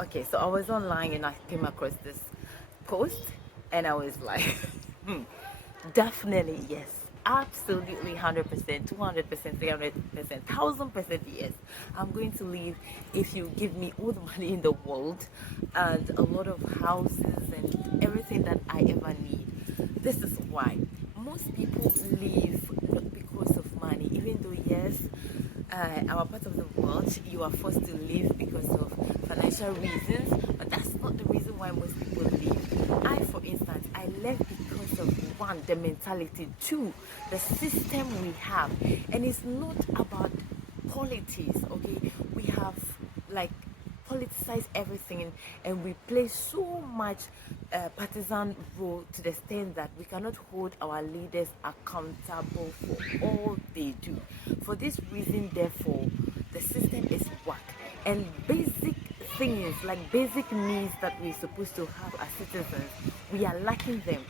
Okay, so I was online and I came across this post and I was like, hmm, definitely yes, absolutely 100%, 200%, 300%, 1000% yes. I'm going to leave if you give me all the money in the world and a lot of houses and everything that I ever need. This is why most people leave not because of money, even though yes, our part of the world, you are forced to leave because of financial reasons, but that's not the reason why most people leave. I, for instance, I left because of one, the mentality, two, the system we have, and it's not about politics. Okay, we have like politicize everything, and we play so much partisan role to the extent that we cannot hold our leaders accountable for all they do. For this reason, therefore, the system is whack, and basic things like basic needs that we're supposed to have as citizens, we are lacking them.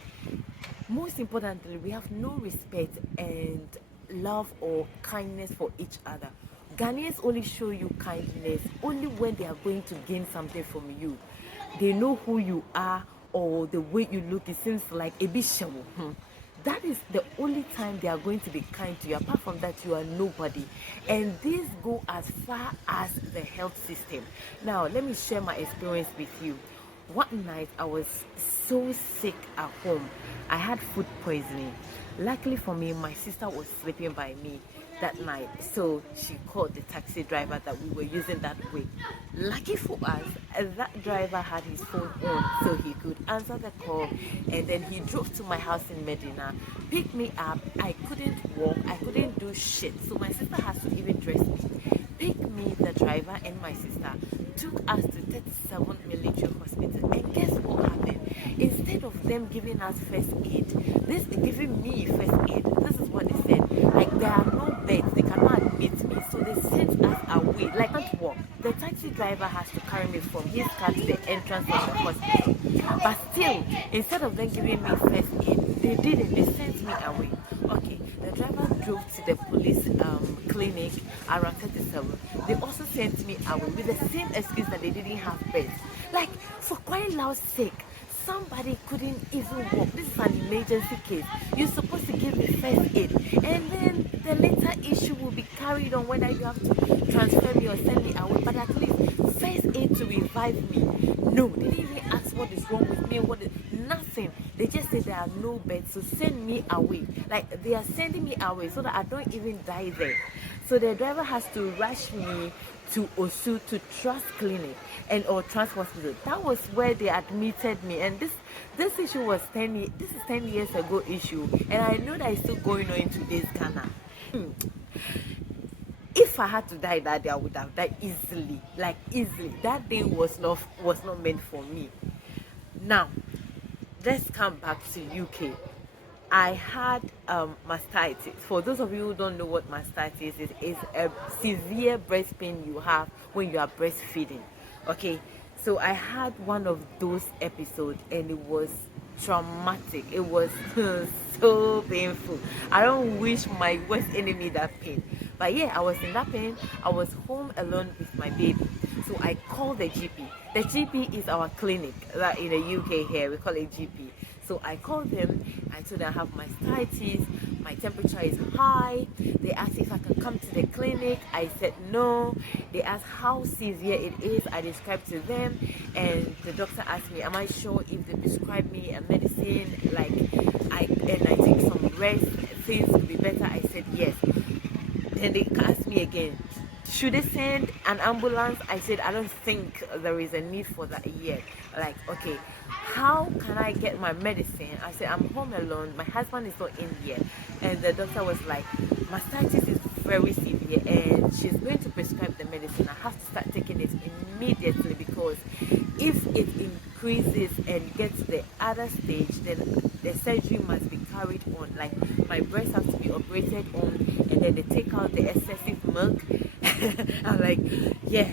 Most importantly, we have no respect and love or kindness for each other. Ghanaians only show you kindness only when they are going to gain something from you. They know who you are or the way you look. It seems like a bit show. That is the only time they are going to be kind to you. Apart from that, you are nobody. And these go as far as the health system. Now, let me share my experience with you. One night I was so sick at home. I had food poisoning. Luckily for me, my sister was sleeping by me that night, so she called the taxi driver that we were using that way. Lucky for us, that driver had his phone on so he could answer the call, and then he drove to my house in Medina, picked me up. I couldn't walk, I couldn't do shit, so my sister has to even dress me, pick me, the driver and my sister, took us to 37 military hospital. And guess what happened? Instead of them giving us first aid, this giving me first aid, this is what they said. Like, there are no beds, they cannot admit me. So they sent us away. Like, I can't walk. The taxi driver has to carry me from his car to the entrance of the hospital. But still, instead of them giving me first aid, they didn't. They sent me away. Okay, the driver drove to the police clinic around 37. They also sent me away with the same excuse that they didn't have beds. Like, for quite loud sake, somebody couldn't even walk. This is an emergency case. You're supposed to give me first aid, and then the later issue will be carried on whether you have to transfer me or send me away. But at least first aid to revive me. No, they didn't even ask what is wrong with me. Nothing. They just said there are no beds, so send me away. Like, they are sending me away so that I don't even die there. So the driver has to rush me to Osu to Trust Clinic and or Trust Hospital. That was where they admitted me. And this issue was 10 years ago issue, and I know that it's still going on in today's Ghana. If I had to die that day, I would have died easily, like easily. That day was not meant for me. Now, let's come back to UK. I had mastitis. For those of you who don't know what mastitis is a severe breast pain you have when you are breastfeeding. Okay, so I had one of those episodes and it was traumatic. It was so painful. I don't wish my worst enemy that pain. But yeah, I was in that pain. I was home alone with my baby. So I called the GP. The GP is our clinic that in the UK here. We call it GP. So I called them. I told them I have mastitis. My temperature is high. They asked if I can come to the clinic. I said no. They asked how severe it is. I described to them. And the doctor asked me, am I sure if they prescribe me a medicine, like I take some rest, things will be better? I said yes. Then they asked me again, should they send an ambulance? I said, I don't think there is a need for that yet. Like, okay, how can I get my medicine? I said, I'm home alone. My husband is not in here. And the doctor was like, mastitis is very severe and she's going to prescribe the medicine. I have to start taking it immediately because if it increases and gets to the other stage, then the surgery must be carried on. Like, my breasts have to be operated on, and then they take out the excessive milk. I'm like, yeah,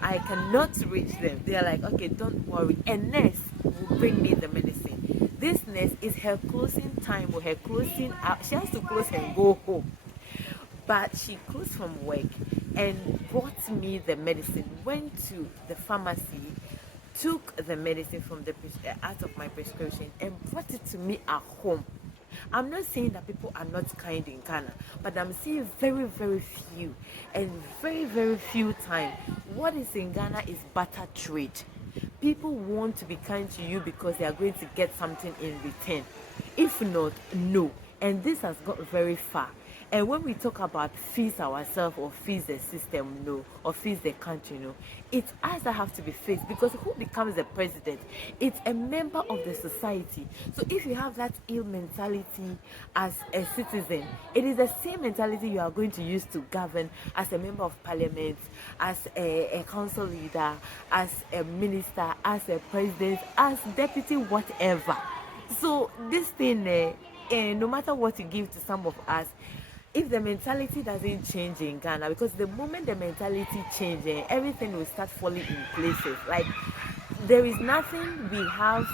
I cannot reach them. They're like, okay, don't worry. A nurse will bring me the medicine. This nurse is her closing time or her closing out. She has to close and go home. But she closed from work and brought me the medicine. Went to the pharmacy, took the medicine from the out of my prescription and brought it to me at home. I'm not saying that people are not kind in Ghana, but I'm seeing very, very few and very, very few times. What is in Ghana is barter trade. People want to be kind to you because they are going to get something in return. If not, no. And this has got very far. And when we talk about fees ourselves or fees the system, no, or fees the country, no, it's us that have to be faced, because who becomes the president? It's a member of the society. So if you have that ill mentality as a citizen, it is the same mentality you are going to use to govern as a member of parliament, as a council leader, as a minister, as a president, as deputy, whatever. So this thing, no matter what you give to some of us, if the mentality doesn't change in Ghana, because the moment the mentality changes, everything will start falling in places. Like, there is nothing we have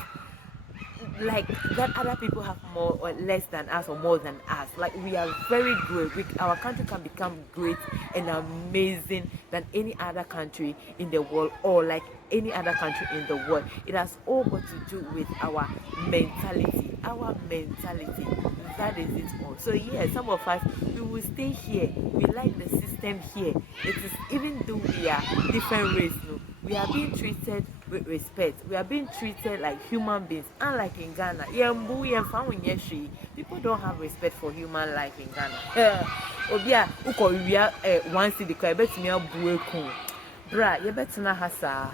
like that other people have more or less than us or more than us. Like, we are very good. Our country can become great and amazing than any other country in the world, or like any other country in the world. It has all got to do with our mentality. Our mentality. That is it all. So yeah, some of us, we will stay here. We like the system here. It is, even though we are different race, no, we are being treated with respect. We are being treated like human beings. Unlike in Ghana, people don't have respect for human life in Ghana. Obia, uko we are one city. Bra, you better na hasa.